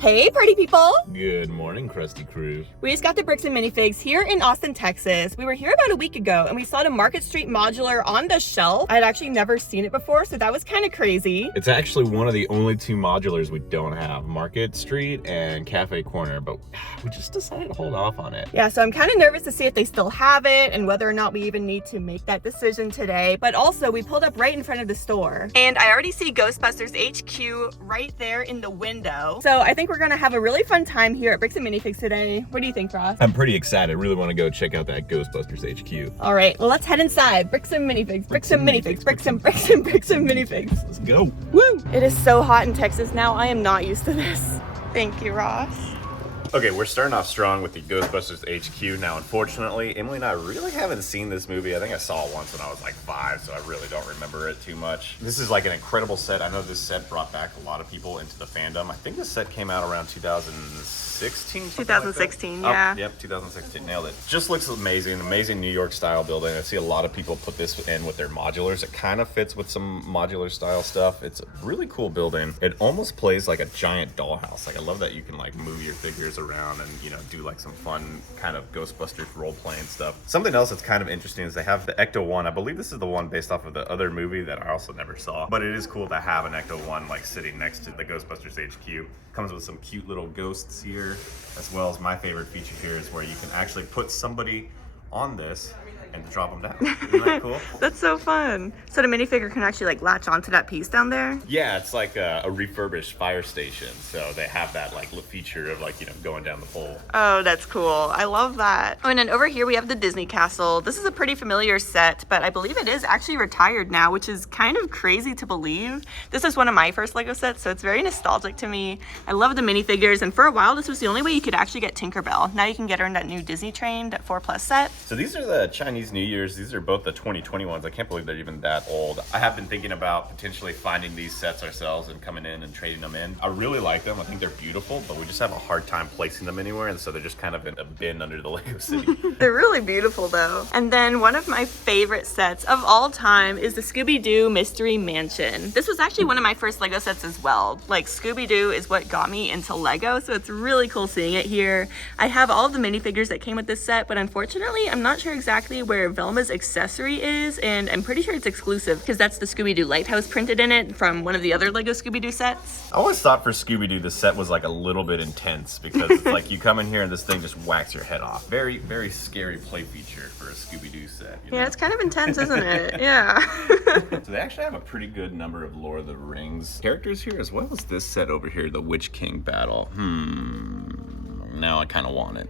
Hey, party people! Good morning, Krusty Crew. We just got to Bricks Minifigs here in Austin, Texas. We were here about a week ago and we saw the Market Street modular on the shelf. I'd actually never seen it before, so that was kind of crazy. It's actually one of the only two modulars we don't have, Market Street and Cafe Corner, but we just decided to hold off on it. Yeah, so I'm kind of nervous to see if they still have it and whether or not we even need to make that decision today. But also, we pulled up right in front of the store. And I already see Ghostbusters HQ right there in the window. So I think we're gonna have a really fun time here at Bricks and Minifigs today. What do you think, Ross? I'm pretty excited. I really want to go check out that Ghostbusters HQ. All right, well, let's head inside. Bricks and Minifigs, Bricks and Minifigs, Bricks and Minifigs. Let's go. Woo! It is so hot in Texas now. I am not used to this. Thank you, Ross. Okay, we're starting off strong with the Ghostbusters HQ. Now, unfortunately, Emily and I really haven't seen this movie. I think I saw it once when I was like 5, so I really don't remember it too much. This is like an incredible set. I know this set brought back a lot of people into the fandom. I think this set came out around 2016. 2016, like yeah. Oh, yep, 2016. Nailed it. Just looks amazing. Amazing New York style building. I see a lot of people put this in with their modulars. It kind of fits with some modular style stuff. It's a really cool building. It almost plays like a giant dollhouse. Like, I love that you can like move your figures around and, you know, do like some fun kind of Ghostbusters role-playing stuff. Something else that's kind of interesting is they have the Ecto-1. I believe this is the one based off of the other movie that I also never saw, but it is cool to have an Ecto-1 like sitting next to the Ghostbusters HQ. Comes with some cute little ghosts here, as well as my favorite feature here is where you can actually put somebody on this and drop them down. Isn't that cool? That's so fun. So the minifigure can actually like latch onto that piece down there? Yeah, it's like a refurbished fire station. So they have that like feature of like, you know, going down the pole. Oh, that's cool. I love that. Oh, and then over here we have the Disney Castle. This is a pretty familiar set, but I believe it is actually retired now, which is kind of crazy to believe. This is one of my first Lego sets, so it's very nostalgic to me. I love the minifigures, and for a while this was the only way you could actually get Tinkerbell. Now you can get her in that new Disney train, that 4+ set. So these are the Chinese New Year's. These are both the 2020 ones. I can't believe they're even that old. I have been thinking about potentially finding these sets ourselves and coming in and trading them in. I really like them. I think they're beautiful, but we just have a hard time placing them anywhere, and so they're just kind of in a bin under the Lego City. They're really beautiful though. And then one of my favorite sets of all time is the Scooby-Doo Mystery Mansion. This was actually one of my first Lego sets as well. Like, Scooby-Doo is what got me into Lego, so it's really cool seeing it here. I have all of the minifigures that came with this set, but unfortunately I'm not sure exactly where Velma's accessory is, and I'm pretty sure it's exclusive because that's the Scooby-Doo lighthouse printed in it from one of the other Lego Scooby-Doo sets. I always thought for Scooby-Doo the set was like a little bit intense because it's like you come in here and this thing just whacks your head off. Very, very scary play feature for a Scooby-Doo set. You know? Yeah, it's kind of intense, isn't it? Yeah. So they actually have a pretty good number of Lord of the Rings characters here, as well as this set over here, the Witch King battle. Now I kind of want it.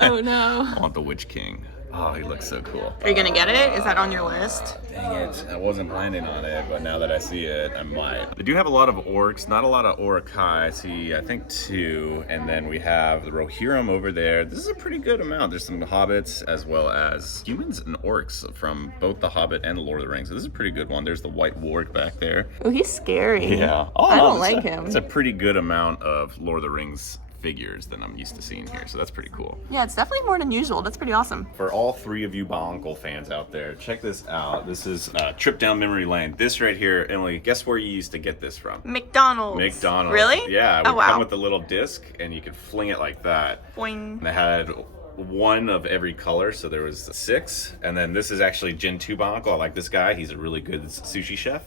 Oh no. I want the Witch King. Oh, he looks so cool. Are you gonna get it? Is that on your list? Dang it. I wasn't planning on it, but now that I see it, I might. They do have a lot of orcs, not a lot of Orokai. I see, I think 2. And then we have the Rohirrim over there. This is a pretty good amount. There's some hobbits as well as humans and orcs from both the Hobbit and the Lord of the Rings. So this is a pretty good one. There's the White Warg back there. Oh, he's scary. Yeah. Oh, I don't like him. It's a pretty good amount of Lord of the Rings figures than I'm used to seeing here, so that's pretty cool. Yeah, it's definitely more than usual. That's pretty awesome. For all 3 of you Bionicle fans out there, check this out. This is a trip down memory lane. This right here, Emily, guess where you used to get this from? McDonald's. McDonald's. Really? Yeah, it would Oh, wow. come with the little disc, and you could fling it like that. Boing. And it had 1 of every color, so there was 6. And then this is actually Gen 2 Bionicle. I like this guy. He's a really good sushi chef.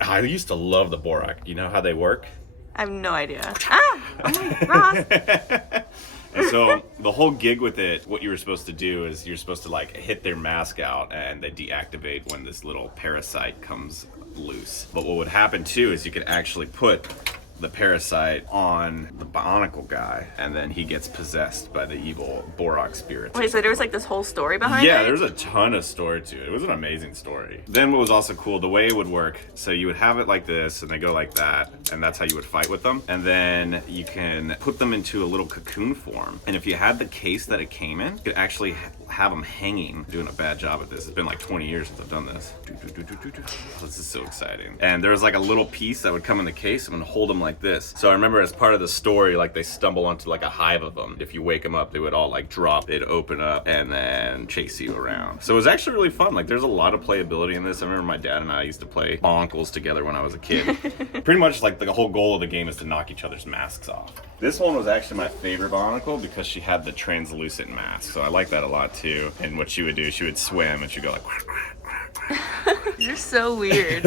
I used to love the Borak. You know how they work? I have no idea. Ah! Oh my, Ross! And so the whole gig with it, what you were supposed to do is you're supposed to like hit their mask out and they deactivate when this little parasite comes loose. But what would happen too is you could actually put the parasite on the Bionicle guy, and then he gets possessed by the evil Borak spirit. Wait, so there was like this whole story behind it? Yeah, there's a ton of story to it. It was an amazing story. Then what was also cool, the way it would work, so you would have it like this, and they go like that, and that's how you would fight with them. And then you can put them into a little cocoon form. And if you had the case that it came in, you could actually have them hanging. I'm doing a bad job at this. It's been like 20 years since I've done this. This is so exciting. And there was like a little piece that would come in the case and hold them like this. So I remember as part of the story, like they stumble onto like a hive of them. If you wake them up, they would all like drop, they'd open up and then chase you around. So it was actually really fun. Like there's a lot of playability in this. I remember my dad and I used to play Bionicles together when I was a kid. Pretty much like the whole goal of the game is to knock each other's masks off. This one was actually my favorite Bionicle because she had the translucent mask. So I like that a lot too. And what she would do, she would swim and she'd go like, You're so weird.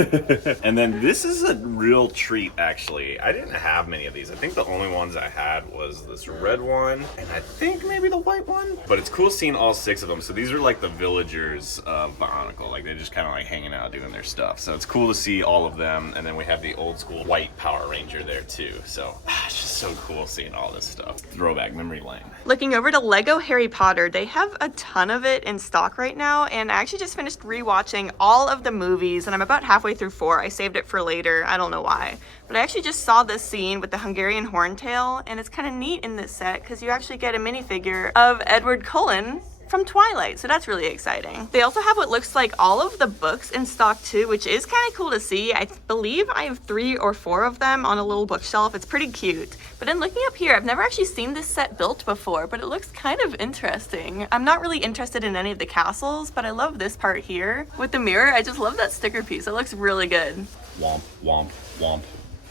and then this is a real treat, actually. I didn't have many of these. I think the only ones I had was this red one, and I think maybe the white one. But it's cool seeing all 6 of them. So these are like the villagers of Bionicle. Like they're just kind of like hanging out doing their stuff. So it's cool to see all of them. And then we have the old school white Power Ranger there too. So it's just so cool seeing all this stuff. Throwback memory lane. Looking over to Lego Harry Potter, they have a ton of it in stock right now, and I actually just finished rewatching all of the movies, and I'm about halfway through 4. I saved it for later, I don't know why. But I actually just saw this scene with the Hungarian Horntail, and it's kind of neat in this set because you actually get a minifigure of Edward Cullen from Twilight, so that's really exciting. They also have what looks like all of the books in stock too, which is kind of cool to see. I believe I have 3 or 4 of them on a little bookshelf. It's pretty cute. But then looking up here, I've never actually seen this set built before, but it looks kind of interesting. I'm not really interested in any of the castles, but I love this part here. With the mirror, I just love that sticker piece. It looks really good. Womp, womp, womp,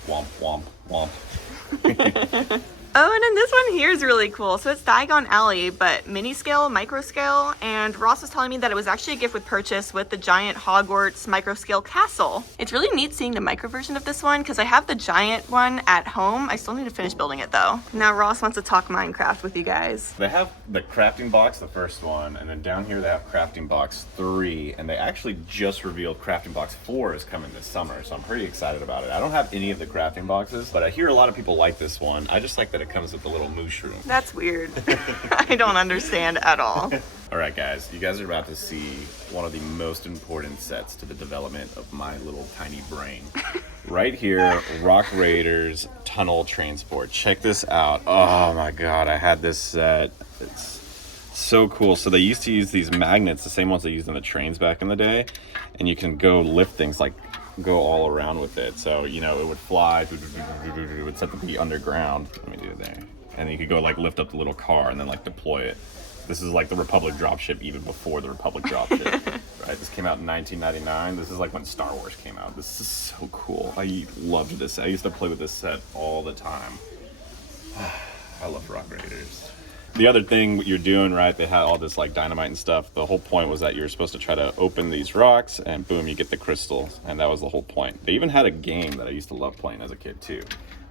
womp, womp, womp. Oh, and then this one here is really cool. So it's Diagon Alley, but mini scale, micro scale, and Ross was telling me that it was actually a gift with purchase with the giant Hogwarts micro scale castle. It's really neat seeing the micro version of this one because I have the giant one at home. I still need to finish building it though. Now Ross wants to talk Minecraft with you guys. They have the crafting box, the first one, and then down here they have crafting box 3, and they actually just revealed crafting box 4 is coming this summer, so I'm pretty excited about it. I don't have any of the crafting boxes, but I hear a lot of people like this one. I just like that it comes with the little mushroom. That's weird. I don't understand at all. All right, guys, you guys are about to see one of the most important sets to the development of my little tiny brain. Right here, Rock Raiders Tunnel Transport. Check this out. Oh my God, I had this set. It's so cool. So they used to use these magnets, the same ones they used in the trains back in the day, and you can go lift things like go all around with it. So, you know, it would fly, it would set to be underground. Let me do it there. And then you could go like lift up the little car and then like deploy it. This is like the Republic dropship even before the Republic dropship. Right? This came out in 1999. This is like when Star Wars came out. This is so cool. I loved this set. I used to play with this set all the time. I love Rock Raiders. The other thing you're doing, right, they had all this like dynamite and stuff. The whole point was that you're supposed to try to open these rocks and boom, you get the crystals. And that was the whole point. They even had a game that I used to love playing as a kid too,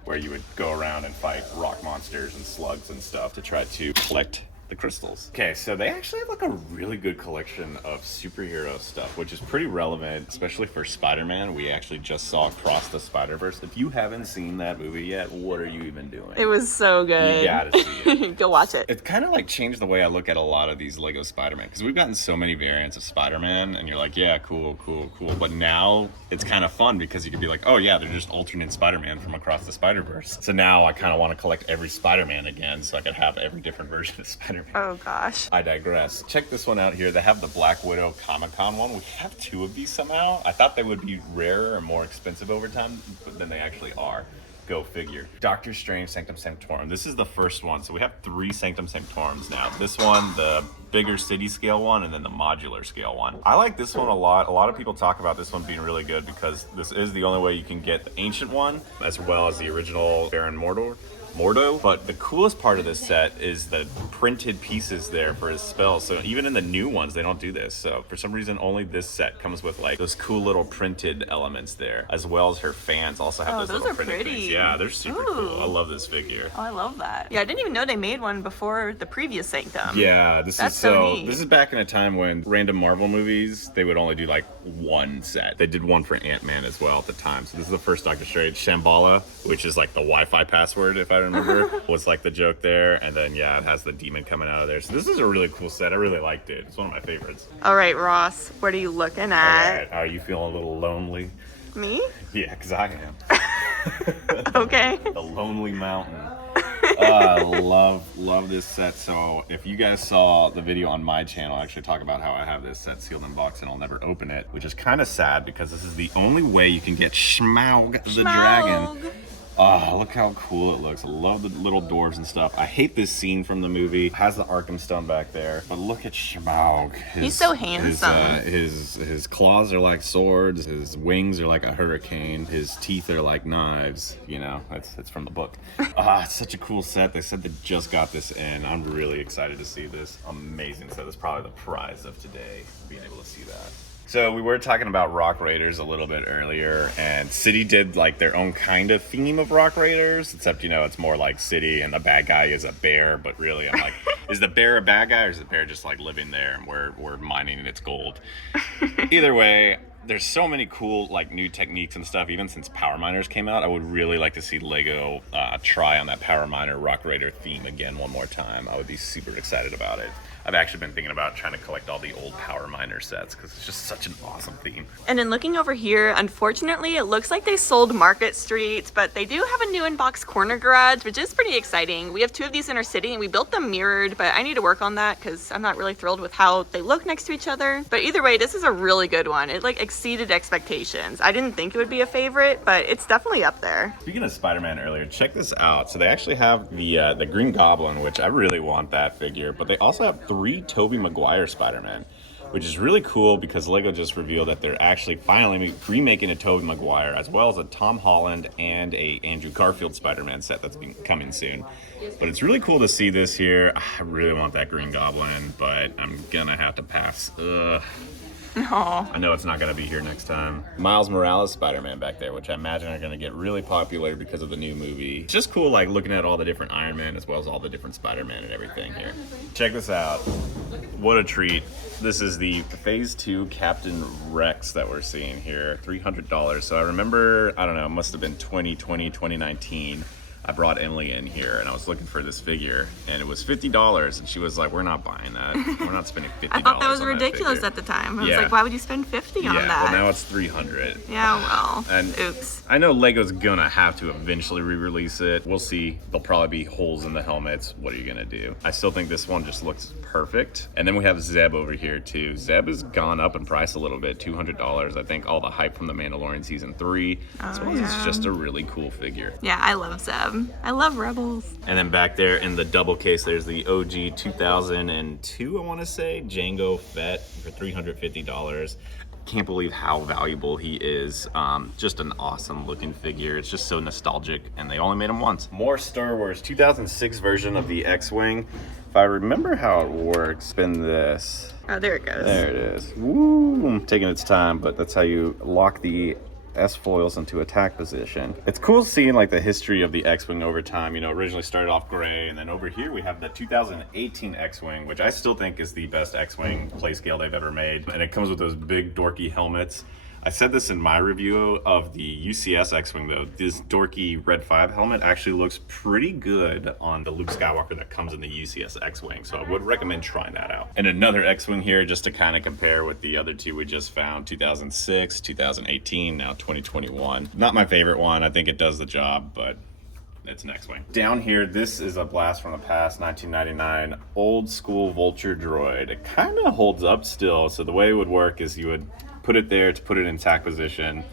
where you would go around and fight rock monsters and slugs and stuff to try to collect the crystals. Okay, so they actually have like a really good collection of superhero stuff, which is pretty relevant, especially for Spider-Man. We actually just saw Across the Spiderverse. If you haven't seen that movie yet, what are you even doing? It was so good. You gotta see it. Go watch it. It kind of like changed the way I look at a lot of these Lego Spider-Man, because we've gotten so many variants of Spider-Man, and you're like, yeah, cool. But now it's kind of fun because you can be like, oh yeah, they're just alternate Spider-Man from Across the Spider-Verse. So now I kind of want to collect every Spider-Man again, so I could have every different version of Spider-Man. Oh gosh. I digress. Check this one out here. They have the Black Widow Comic-Con one. We have 2 of these somehow. I thought they would be rarer and more expensive over time, but then they actually are. Go figure. Doctor Strange Sanctum Sanctorum. This is the first one. So we have 3 Sanctum Sanctorums now. This one, the bigger city scale one, and then the modular scale one. I like this one a lot. A lot of people talk about this one being really good because this is the only way you can get the ancient one as well as the original Baron Mordo. But the coolest part of this set is the printed pieces there for his spells. So even in the new ones, they don't do this. So for some reason, only this set comes with like those cool little printed elements there, as well as her fans also have those little printed things. Yeah, they're super cool. I love this figure. Oh, I love that. Yeah, I didn't even know they made one before the previous Sanctum. Yeah, this That's is so neat. This is back in a time when random Marvel movies, they would only do like 1 set. They did one for Ant-Man as well at the time. So this is the first Doctor Strange. Shambhala, which is like the Wi-Fi password, if I remember, was like the joke there. And then, yeah, it has the demon coming out of there. So this is a really cool set. I really liked it. It's one of my favorites. All right, Ross, what are you looking at? All right, are you feeling a little lonely? Me? Yeah, because I am. Okay. The Lonely Mountain. I love this set. So if you guys saw the video on my channel, I actually talk about how I have this set sealed in box and I'll never open it, which is kind of sad because this is the only way you can get Smaug the dragon. Oh, look how cool it looks. I love the little dwarves and stuff. I hate this scene from the movie. It has the Arkham Stone back there. But look at Smaug. He's so handsome. His claws are like swords. His wings are like a hurricane. His teeth are like knives. You know, it's from the book. It's such a cool set. They said they just got this in. I'm really excited to see this amazing set. That's probably the prize of today, being able to see that. So we were talking about Rock Raiders a little bit earlier, and City did like their own kind of theme of Rock Raiders, except, you know, it's more like City and the bad guy is a bear, but really I'm like, is the bear a bad guy or is the bear just like living there and we're mining its gold? Either way, there's so many cool like new techniques and stuff. Even since Power Miners came out, I would really like to see Lego try on that Power Miner Rock Raider theme again one more time. I would be super excited about it. I've actually been thinking about trying to collect all the old Power Miner sets because it's just such an awesome theme. And then looking over here, unfortunately, it looks like they sold Market Street, but they do have a new in-box corner garage, which is pretty exciting. We have 2 of these in our city, and we built them mirrored, but I need to work on that because I'm not really thrilled with how they look next to each other. But either way, this is a really good one. It like exceeded expectations. I didn't think it would be a favorite, but it's definitely up there. Speaking of Spider-Man earlier, check this out. So they actually have the Green Goblin, which I really want that figure, but they also have 3 Tobey Maguire Spider-Man, which is really cool because Lego just revealed that they're actually finally remaking a Tobey Maguire as well as a Tom Holland and a Andrew Garfield Spider-Man set that's been coming soon. But it's really cool to see this here. I really want that Green Goblin, but I'm gonna have to pass. Aww. I know it's not going to be here next time. Miles Morales Spider-Man back there, which I imagine are going to get really popular because of the new movie. It's just cool, like, looking at all the different Iron Man as well as all the different Spider-Man and everything here. Check this out. What a treat. This is the Phase 2 Captain Rex that we're seeing here. $300. So I remember, I don't know, it must have been 2020, 2019. I brought Emily in here and I was looking for this figure and it was $50 and she was like, we're not buying that. We're not spending $50 I thought that was on ridiculous figure. at the time. I was Yeah. like, why would you spend $50 on that? Well, now it's $300. Yeah, well, And oops. I know Lego's gonna have to eventually re-release it. We'll see. There'll probably be holes in the helmets. What are you gonna do? I still think this one just looks perfect. And then we have Zeb over here too. Zeb has gone up in price a little bit, $200. I think all the hype from The Mandalorian Season 3, as well as it's just a really cool figure. Yeah, I love Zeb. I love Rebels. And then back there in the double case, there's the OG 2002, I wanna say, Jango Fett for $350. Can't believe how valuable he is. Just an awesome looking figure. It's just so nostalgic, and they only made him once. More Star Wars 2006 version of the X-Wing. If I remember how it works, spin this. Oh, there it goes. There it is. Woo! Taking its time, but that's how you lock the S-foils into attack position. It's cool seeing like the history of the X-Wing over time. You know, originally started off gray, and then over here we have the 2018 X-Wing, which I still think is the best X-Wing play scale they've ever made. And it comes with those big dorky helmets. I said this in my review of the UCS X-Wing though, this dorky Red 5 helmet actually looks pretty good on the Luke Skywalker that comes in the UCS X-Wing, so I would recommend trying that out. And another X-Wing here just to kind of compare with the other two we just found, 2006, 2018, now 2021. Not my favorite one, I think it does the job, but it's an X-Wing. Down here, this is a blast from the past, 1999, old school Vulture droid. It kind of holds up still, so the way it would work is you would put it there to put it in attack position,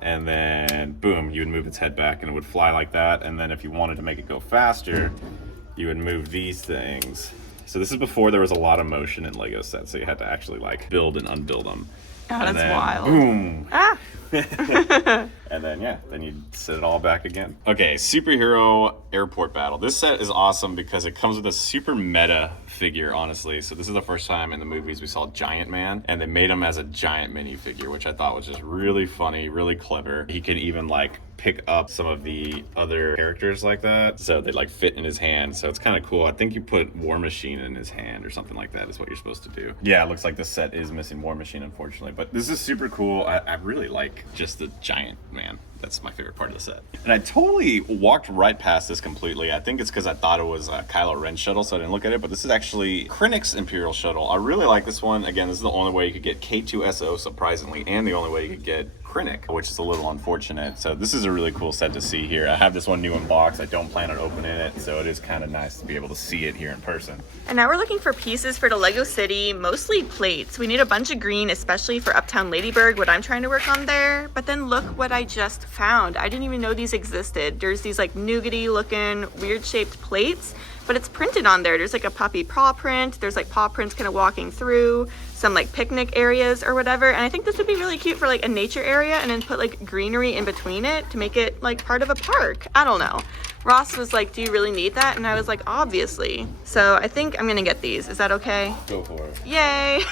and then boom, you would move its head back and it would fly like that. And then if you wanted to make it go faster, you would move these things. So this is before there was a lot of motion in Lego sets, so you had to actually like build and unbuild them. Oh, and that's then, wild. Boom. Ah. And then then you set it all back again. Okay, superhero airport battle. This set is awesome because it comes with a super meta figure, honestly. So this is the first time in the movies we saw Giant Man, and they made him as a giant minifigure, which I thought was just really funny, really clever. He can even like pick up some of the other characters like that, so they like fit in his hand. So it's kind of cool. I think you put War Machine in his hand or something like that is what you're supposed to do. Yeah, it looks like the set is missing War Machine, unfortunately, but this is super cool. I really like just the Giant Man. That's my favorite part of the set. And I totally walked right past this completely. I think it's because I thought it was a Kylo Ren shuttle, so I didn't look at it, but this is actually Krennic's Imperial shuttle. I really like this one. Again, this is the only way you could get K2SO, surprisingly, and the only way you could get Krennic, which is a little unfortunate. So this is a really cool set to see here. I have this one new in box. I don't plan on opening it, so it is kind of nice to be able to see it here in person. And now we're looking for pieces for the Lego City, mostly plates. We need a bunch of green, especially for Uptown Ladyburg, what I'm trying to work on there. But then look what I just found. I didn't even know these existed. There's these like nougaty looking, weird shaped plates, but it's printed on there. There's like a puppy paw print. There's like paw prints kind of walking through some like picnic areas or whatever. And I think this would be really cute for like a nature area and then put like greenery in between it to make it like part of a park. I don't know. Ross was like, do you really need that? And I was like, obviously. So I think I'm gonna get these. Is that okay? Go for it. Yay.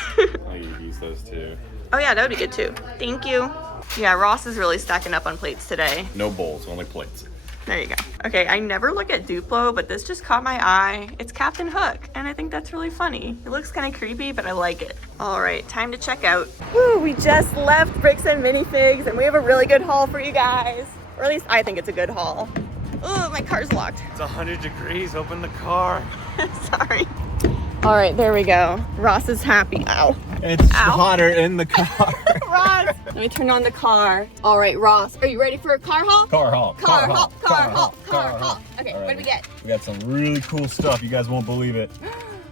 I'll use those too. Oh yeah, that would be good too. Thank you. Yeah, Ross is really stacking up on plates today. No bowls, only plates. There you go. Okay, I never look at Duplo, but this just caught my eye. It's Captain Hook, and I think that's really funny. It looks kind of creepy, but I like it. All right, time to check out. Woo, we just left Bricks and Minifigs, and we have a really good haul for you guys. Or at least I think it's a good haul. Oh, my car's locked. It's 100 degrees, open the car. Sorry. All right, there we go. Ross is happy. Ow. It's Ow. hotter in the car. Ross, let me turn on the car. All right, Ross, are you ready for a car haul? Car haul. Car haul. Okay, All what right. do we get? We got some really cool stuff. You guys won't believe it.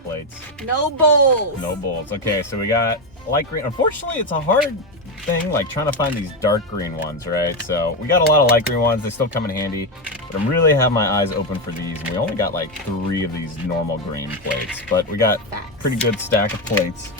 Plates. No bowls. No bowls. Okay, so we got light green. Unfortunately, it's a hard thing, like trying to find these dark green ones, right? So we got a lot of light green ones. They still come in handy, but I'm really have my eyes open for these. And we only got like 3 of these normal green plates, but we got pretty good stack of plates.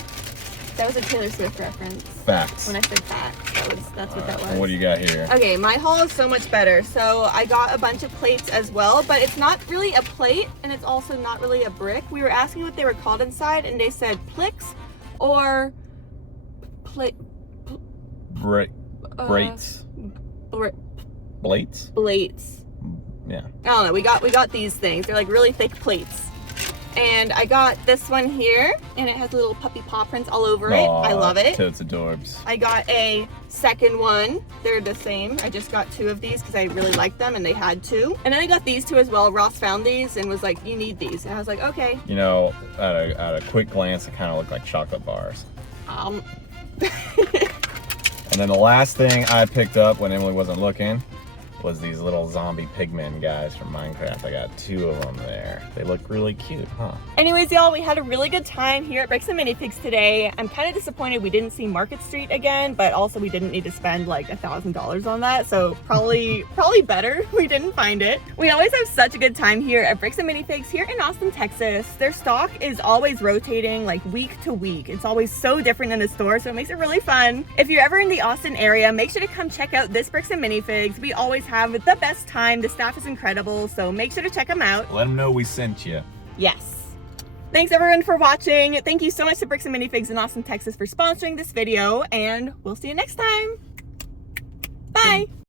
That was a Taylor Swift reference. Facts. When I said facts, that's what that was. And what do you got here? Okay, my haul is so much better. So I got a bunch of plates as well, but it's not really a plate and it's also not really a brick. We were asking what they were called inside and they said Plix or plate. Brates. Plates? Plates. Yeah. I don't know. We got these things. They're like really thick plates. And I got this one here, and it has little puppy paw prints all over it. I love it. Totes adorbs. I got a second one. They're the same. I just got 2 of these because I really liked them, and they had 2. And then I got these 2 as well. Ross found these and was like, you need these. And I was like, okay. You know, at a quick glance, it kind of looked like chocolate bars. And then the last thing I picked up when Emily wasn't looking was these little zombie pigmen guys from Minecraft. I got 2 of them there. They look really cute, huh? Anyways, y'all, we had a really good time here at Bricks and Minifigs today. I'm kind of disappointed we didn't see Market Street again, but also we didn't need to spend like $1,000 on that, so probably better we didn't find it. We always have such a good time here at Bricks and Minifigs here in Austin, Texas. Their stock is always rotating like week to week. It's always so different in the store, so it makes it really fun. If you're ever in the Austin area, make sure to come check out this Bricks and Minifigs. We always have the best time. The staff is incredible, so make sure to check them out. Let them know we sent you. Yes. Thanks everyone for watching. Thank you so much to Bricks and Minifigs in Austin, Texas for sponsoring this video, and we'll see you next time. Bye.